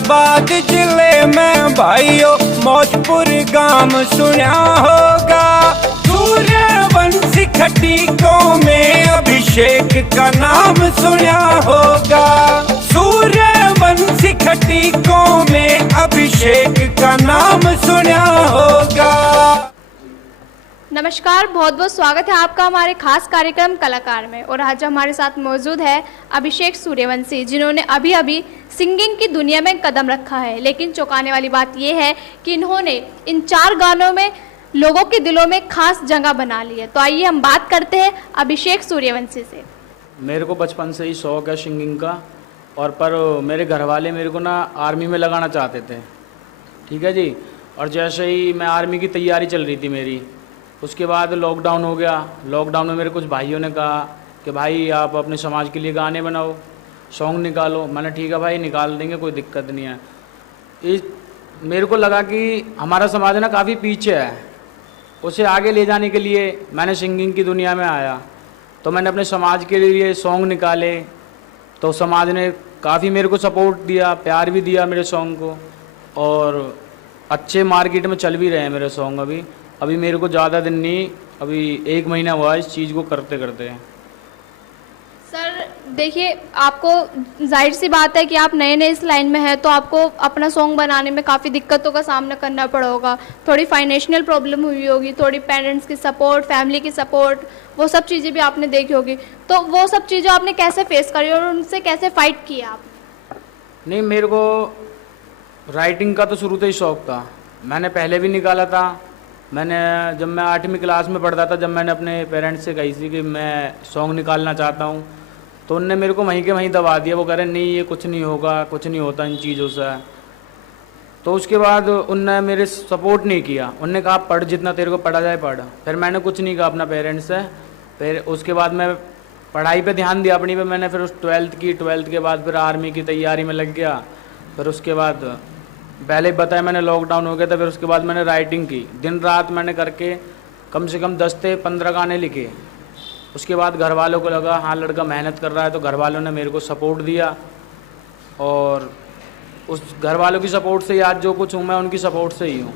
फैसलाबाद जिले में भाइयों मौजपुर गांव सुना होगा। सूर्यवंशी खटीकों में अभिषेक का नाम सुना होगा। सूर्यवंशी खटीकों में अभिषेक का नाम सुना होगा। नमस्कार, बहुत बहुत स्वागत है आपका हमारे खास कार्यक्रम कलाकार में। और आज हमारे साथ मौजूद है अभिषेक सूर्यवंशी, जिन्होंने अभी अभी सिंगिंग की दुनिया में कदम रखा है। लेकिन चौंकाने वाली बात यह है कि इन्होंने इन 4 गानों में लोगों के दिलों में खास जगह बना ली है। तो आइए हम बात करते हैं अभिषेक सूर्यवंशी से। मेरे को बचपन से ही शौक है सिंगिंग का, और पर मेरे घर वाले मेरे को ना आर्मी में लगाना चाहते थे, ठीक है जी। और जैसे ही मैं आर्मी की तैयारी चल रही थी मेरी, उसके बाद लॉकडाउन हो गया। लॉकडाउन में मेरे कुछ भाइयों ने कहा कि भाई आप अपने समाज के लिए गाने बनाओ, सॉन्ग निकालो। मैंने ठीक है भाई निकाल देंगे, कोई दिक्कत नहीं है। इस मेरे को लगा कि हमारा समाज ना काफ़ी पीछे है, उसे आगे ले जाने के लिए मैंने सिंगिंग की दुनिया में आया। तो मैंने अपने समाज के लिए सॉन्ग निकाले, तो समाज ने काफ़ी मेरे को सपोर्ट दिया, प्यार भी दिया मेरे सॉन्ग को, और अच्छे मार्केट में चल भी रहे हैं मेरे सॉन्ग। अभी मेरे को ज़्यादा दिन नहीं, अभी 1 महीना हुआ इस चीज़ को करते करते। सर देखिए, आपको जाहिर सी बात है कि आप नए नए इस लाइन में हैं, तो आपको अपना सॉन्ग बनाने में काफ़ी दिक्कतों का सामना करना पड़ा होगा। थोड़ी फाइनेंशियल प्रॉब्लम हुई होगी, थोड़ी पेरेंट्स की सपोर्ट, फैमिली की सपोर्ट, वो सब चीज़ें भी आपने देखी होगी। तो वो सब चीज़ें आपने कैसे फेस करी और उनसे कैसे फाइट किया आप? नहीं, मेरे को राइटिंग का तो शुरू से ही शौक़ था। मैंने पहले भी निकाला था। मैंने जब मैं 8वीं क्लास में पढ़ता था, जब मैंने अपने पेरेंट्स से कही थी कि मैं सॉन्ग निकालना चाहता हूँ, तो उनने मेरे को वहीं के वहीं दबा दिया। वो कह रहे नहीं, ये कुछ नहीं होगा, कुछ नहीं होता इन चीज़ों से। तो उसके बाद उनने मेरे सपोर्ट नहीं किया। उनने कहा पढ़, जितना तेरे को पढ़ा जाए पढ़। फिर मैंने कुछ नहीं कहा अपना पेरेंट्स से। फिर उसके बाद मैं पढ़ाई पे ध्यान दिया अपनी पे। मैंने फिर उस 12th के बाद फिर आर्मी की तैयारी में लग गया। फिर उसके बाद पहले बताया मैंने लॉकडाउन हो गया था। फिर उसके बाद मैंने राइटिंग की, दिन रात मैंने करके कम से कम 10 से 15 गाने लिखे। उसके बाद घर वालों को लगा हाँ लड़का मेहनत कर रहा है, तो घर वालों ने मेरे को सपोर्ट दिया। और उस घर वालों की सपोर्ट से ही आज जो कुछ हूँ मैं उनकी सपोर्ट से ही हूँ।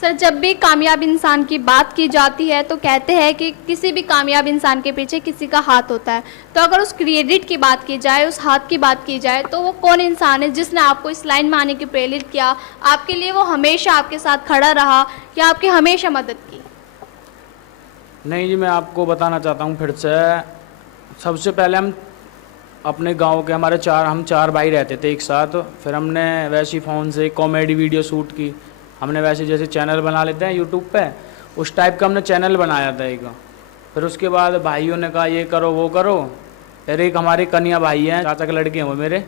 सर, जब भी कामयाब इंसान की बात की जाती है तो कहते हैं कि किसी भी कामयाब इंसान के पीछे किसी का हाथ होता है। तो अगर उस क्रेडिट की बात की जाए, उस हाथ की बात की जाए, तो वो कौन इंसान है जिसने आपको इस लाइन में आने की प्रेरित किया? आपके लिए वो हमेशा आपके साथ खड़ा रहा या आपकी हमेशा मदद की? नहीं जी, मैं आपको बताना चाहता हूँ फिर से। सबसे पहले हम अपने गाँव के हम 4 भाई रहते थे एक साथ। फिर हमने वैसे फ़ोन से कॉमेडी वीडियो शूट की। हमने वैसे जैसे चैनल बना लेते हैं यूट्यूब पे, उस टाइप का हमने चैनल बनाया था एक। फिर उसके बाद भाइयों ने कहा ये करो वो करो। फिर एक हमारे कन्या भाई हैं, चाचा के लड़के हैं वो मेरे,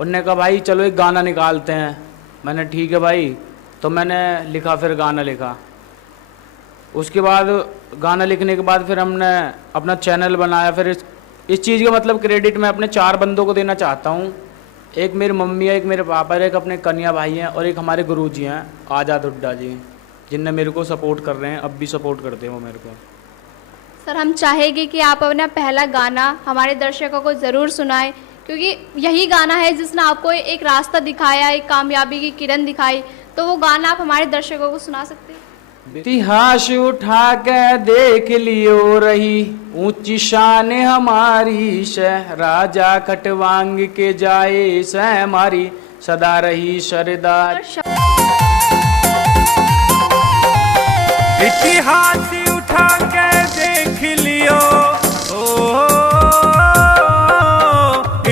उनने कहा भाई चलो एक गाना निकालते हैं। मैंने ठीक है भाई। तो मैंने लिखा, फिर गाना लिखा। उसके बाद गाना लिखने के बाद फिर हमने अपना चैनल बनाया। फिर इस चीज़ का मतलब क्रेडिट मैं अपने 4 बंदों को देना चाहता हूँ। एक मेरी मम्मी है, एक मेरे पापा है, एक अपने कन्या भाई हैं, और एक हमारे गुरुजी हैं आज़ाद हुड्डा जी, जिनने मेरे को सपोर्ट कर रहे हैं, अब भी सपोर्ट करते हैं वो मेरे को। सर, हम चाहेंगे कि आप अपना पहला गाना हमारे दर्शकों को ज़रूर सुनाएं, क्योंकि यही गाना है जिसने आपको एक रास्ता दिखाया, एक कामयाबी की किरण दिखाई। तो वो गाना आप हमारे दर्शकों को सुना सकते हैं? इतिहास उठा के देख लियो रही ऊंची शान हमारी शह, राजा खटवांग के जाए से हमारी सदा रही सरदार। इतिहास उठा के देख लियो,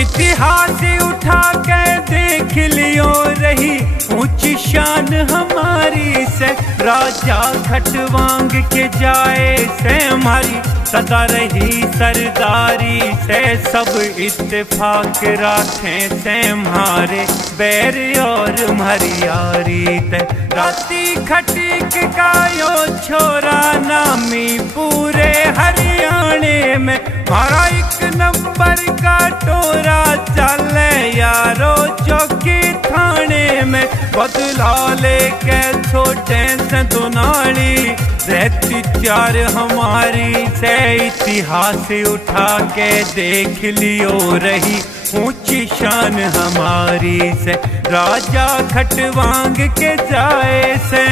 इतिहास उठा के देख लियो रही ऊंची शान हमारी से, राजा खटवांग के जाए से हमारी सदा रही सरदारी से। सब इत्तेफाक राखें से हमारे बैर और हरियारी ते, राती खटीक का यो छोरा नामी पूरे हरियाणे में, हमारा 1 नंबर का टोरा चाले यारो चौकी थाने में, बदला लेके छोटे से दुनाली, रहती चार हमारी से इतिहास उठा के देख लियो रही ऊंची शान हमारी से, राजा खटवांग के जाए से।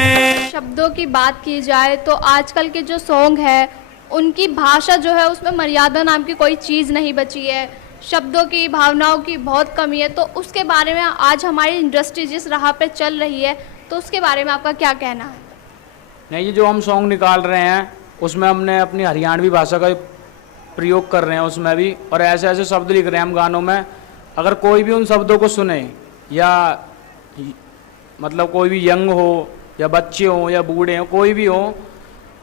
शब्दों की बात की जाए तो आजकल के जो सॉन्ग है उनकी भाषा जो है उसमें मर्यादा नाम की कोई चीज़ नहीं बची है, शब्दों की भावनाओं की बहुत कमी है। तो उसके बारे में आज हमारी इंडस्ट्री जिस राह पे चल रही है तो उसके बारे में आपका क्या कहना है? नहीं, ये जो हम सॉन्ग निकाल रहे हैं उसमें हमने अपनी हरियाणवी भाषा का प्रयोग कर रहे हैं उसमें भी, और ऐसे ऐसे शब्द लिख रहे हैं हम गानों में। अगर कोई भी उन शब्दों को सुने, या मतलब कोई भी यंग हो या बच्चे हों या बूढ़े हों, कोई भी हो,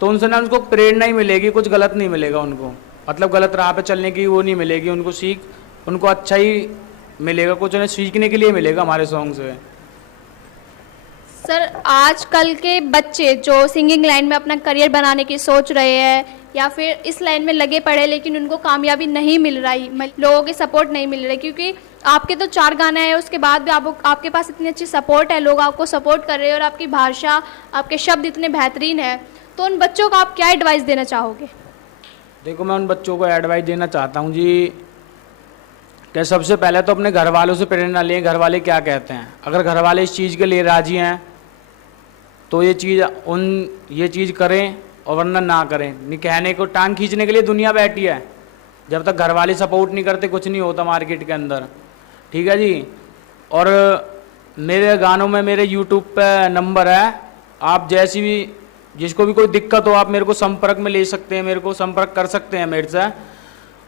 तो उनसे ना उनको प्रेरणा ही मिलेगी, कुछ गलत नहीं मिलेगा उनको, मतलब गलत राह पे चलने की वो नहीं मिलेगी उनको सीख, उनको अच्छा ही मिलेगा, कुछ उन्हें सीखने के लिए मिलेगा हमारे सॉन्ग से। सर, आजकल के बच्चे जो सिंगिंग लाइन में अपना करियर बनाने की सोच रहे हैं या फिर इस लाइन में लगे पड़े लेकिन उनको कामयाबी नहीं मिल रही, लोगों की सपोर्ट नहीं मिल रही, क्योंकि आपके तो 4 गाने हैं, उसके बाद भी आपके पास इतनी अच्छी सपोर्ट है, लोग आपको सपोर्ट कर रहे हैं और आपकी भाषा, आपके शब्द इतने बेहतरीन है, तो उन बच्चों को आप क्या एडवाइस देना चाहोगे? देखो, मैं उन बच्चों को एडवाइस देना चाहता हूँ जी कि सबसे पहले तो अपने घर वालों से प्रेरणा लें, घर वाले क्या कहते हैं। अगर घर वाले इस चीज़ के लिए राजी हैं तो ये चीज़ करें, और वरना ना करें। नहीं, कहने को टांग खींचने के लिए दुनिया बैठी है, जब तक घर वाले सपोर्ट नहीं करते कुछ नहीं होता मार्केट के अंदर, ठीक है जी। और मेरे गानों में मेरे यूट्यूब पे नंबर है, आप जैसी भी जिसको भी कोई दिक्कत हो आप मेरे को संपर्क में ले सकते हैं, मेरे को संपर्क कर सकते हैं मेरे से,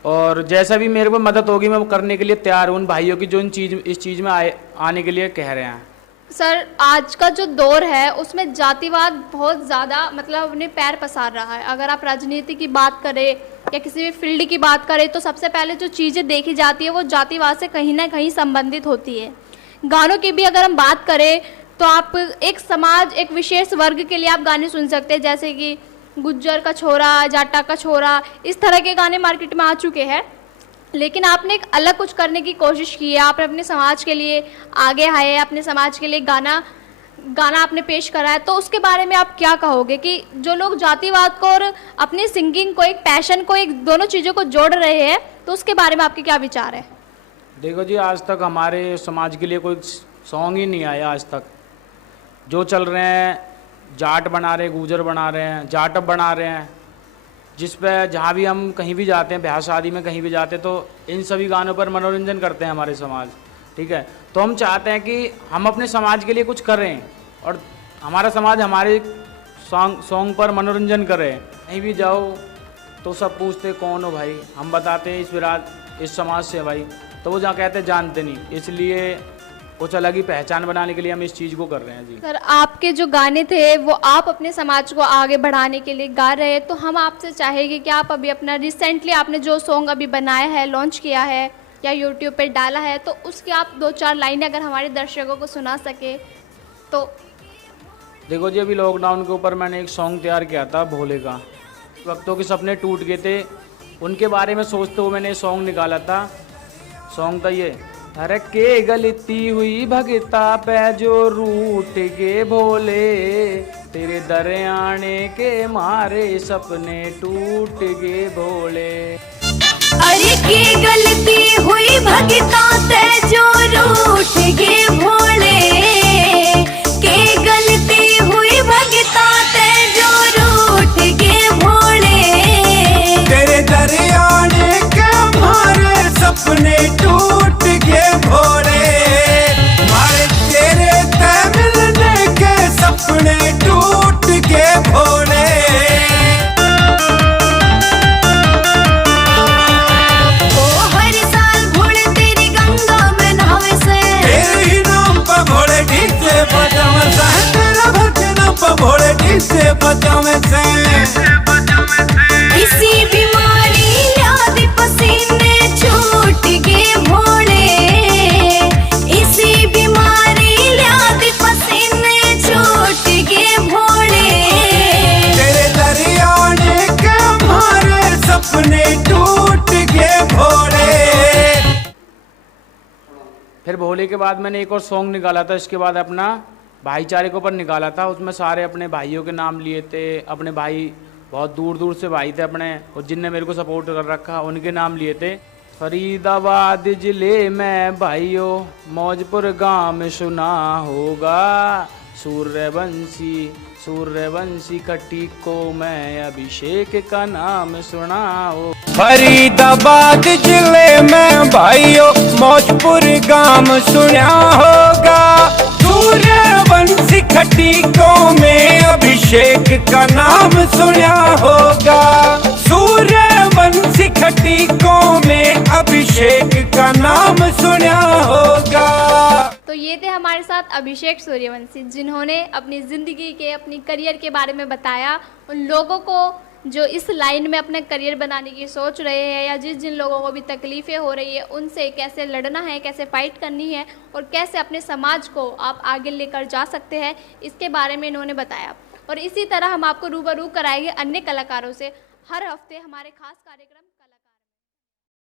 और जैसा भी मेरे को मदद होगी मैं करने के लिए तैयार हूँ उन भाइयों की जो इस चीज़ में आने के लिए कह रहे हैं। सर, आज का जो दौर है उसमें जातिवाद बहुत ज़्यादा मतलब अपने पैर पसार रहा है। अगर आप राजनीति की बात करें या किसी भी फील्ड की बात करें तो सबसे पहले जो चीज़ें देखी जाती है वो जातिवाद से कहीं ना कहीं संबंधित होती है। गानों की भी अगर हम बात करें तो आप एक समाज, एक विशेष वर्ग के लिए आप गाने सुन सकते हैं, जैसे कि गुज्जर का छोरा, जाटा का छोरा, इस तरह के गाने मार्केट में आ चुके हैं। लेकिन आपने एक अलग कुछ करने की कोशिश की है, आपने अपने समाज के लिए आगे आए, अपने समाज के लिए गाना आपने पेश करा है, तो उसके बारे में आप क्या कहोगे कि जो लोग जातिवाद को और अपनी सिंगिंग को, एक पैशन को, एक दोनों चीज़ों को जोड़ रहे हैं, तो उसके बारे में आपके क्या विचार है? देखो जी, आज तक हमारे समाज के लिए कोई सॉन्ग ही नहीं आया आज तक। जो चल रहे हैं जाट बना रहे हैं, गुजर बना रहे हैं, जाटअप बना रहे हैं, जिस पे जहाँ भी हम कहीं भी जाते हैं, ब्याह शादी में कहीं भी जाते हैं, तो इन सभी गानों पर मनोरंजन करते हैं हमारे समाज, ठीक है। तो हम चाहते हैं कि हम अपने समाज के लिए कुछ करें और हमारा समाज हमारे सॉन्ग पर मनोरंजन करे। कहीं भी जाओ तो सब पूछते कौन हो भाई, हम बताते हैं इस समाज से भाई, तो वो जहाँ कहते जानते नहीं, इसलिए कुछ अलग ही पहचान बनाने के लिए हम इस चीज़ को कर रहे हैं जी। सर, आपके जो गाने थे वो आप अपने समाज को आगे बढ़ाने के लिए गा रहे हैं, तो हम आपसे चाहेंगे कि आप अभी अपना रिसेंटली आपने जो सॉन्ग अभी बनाया है, लॉन्च किया है या यूट्यूब पे डाला है, तो उसकी आप 2-4 लाइनें अगर हमारे दर्शकों को सुना सके तो। देखो जी, अभी लॉकडाउन के ऊपर मैंने एक सॉन्ग तैयार किया था भोले का, वक्तों के सपने टूट गए थे, उनके बारे में सोचते हुए मैंने सॉन्ग निकाला था। सॉन्ग था ये, अरे के गलती हुई भगता पे जो रूठ के भोले, तेरे दर आने के मारे सपने टूट गए भोले। अरे के गलती हुई भगता पे जो रूठ के भोले, के गलती हुई भगता पे जो रूठ के भोले, तेरे दर आने के मारे सपने टूट गए भोले, मारे तेरे ते मिलने के सपने टूट गए भोले। ओ हर साल भोले तेरी गंगा में नहावे से, तेरे ही नाम पर भोले भोले के बाद मैंने एक और सॉन्ग निकाला था, इसके बाद अपना भाईचारे के ऊपर निकाला था। उसमें सारे अपने भाइयों के नाम लिए थे, अपने भाई बहुत दूर दूर से भाई थे अपने, और जिनने मेरे को सपोर्ट कर रखा उनके नाम लिए थे। फरीदाबाद जिले में भाइयों मौजपुर गाँव में सुना होगा, सूर्यवंशी खट्टी को मैं अभिषेक का नाम सुना हो। फरीदाबाद जिले में भाइयों मौजपुर गांव सुना होगा, सूर्यवंशी खट्टी को मैं अभिषेक का नाम सुना होगा, सूर्यवंशी खट्टी को मैं अभिषेक का नाम सुना होगा। तो ये थे हमारे साथ अभिषेक सूर्यवंशी, जिन्होंने अपनी ज़िंदगी के, अपनी करियर के बारे में बताया। उन लोगों को जो इस लाइन में अपना करियर बनाने की सोच रहे हैं, या जिन लोगों को भी तकलीफ़ें हो रही है, उनसे कैसे लड़ना है, कैसे फाइट करनी है, और कैसे अपने समाज को आप आगे लेकर जा सकते हैं, इसके बारे में इन्होंने बताया। और इसी तरह हम आपको रूबरू कराएंगे अन्य कलाकारों से। हर हफ्ते हमारे खास कार्यक्रम कलाकार